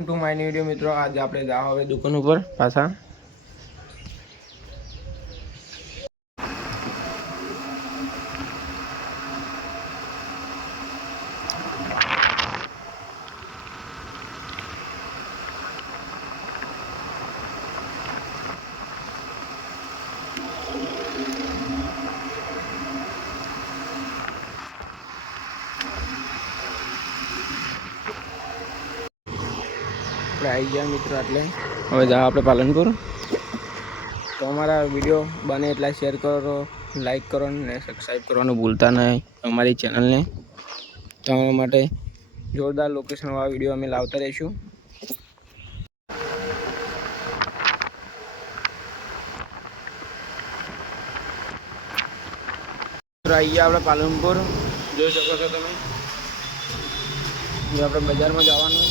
To my new video મિત્રો, આજે આપણે જાવ હવે દુકાન ઉપર પાછા. આપણે આવી ગયા મિત્રો, એટલે હવે જાવ આપણે પાલનપુર. તો અમારા વિડીયો બને એટલા શેર કરો, લાઈક કરો ને સબસ્ક્રાઈબ કરવાનું ભૂલતા નહીં અમારી ચેનલને. તમારા માટે જોરદાર લોકેશનવાળા વિડીયો અમે લાવતા રહીશું. આવી ગયા આપણે પાલનપુર, જોઈ શકો છો તમે. આપણે બજારમાં જવાનું.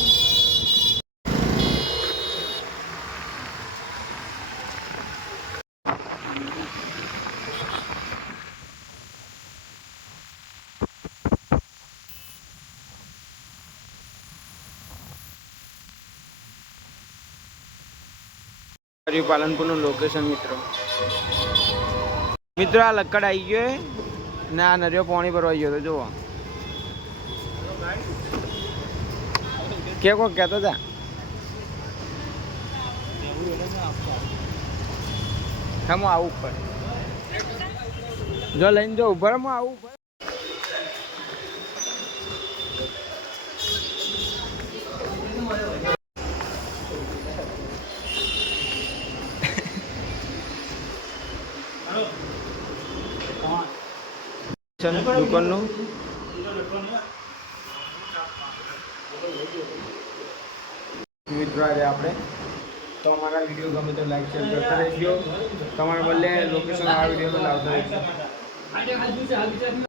પાલનપુરનું લોકેશન મિત્રો. મિત્રો આ લક્કડ આવી ગયો ને આ નરિયો પાણી ભરવા ગયો તો જુઓ. કે કોક કહેતો હતા હું આવું ઉપર જો લઈને જો ઉભર હું આવું ઉપર. દુકાનનું મિત્રો આજે આપણે તો અમારા વિડીયો ગમે તો લાઈક શેર કરતા રહેજો. તમારા બદલે લોકેશન આ વિડીયો લાવતા રહેજો.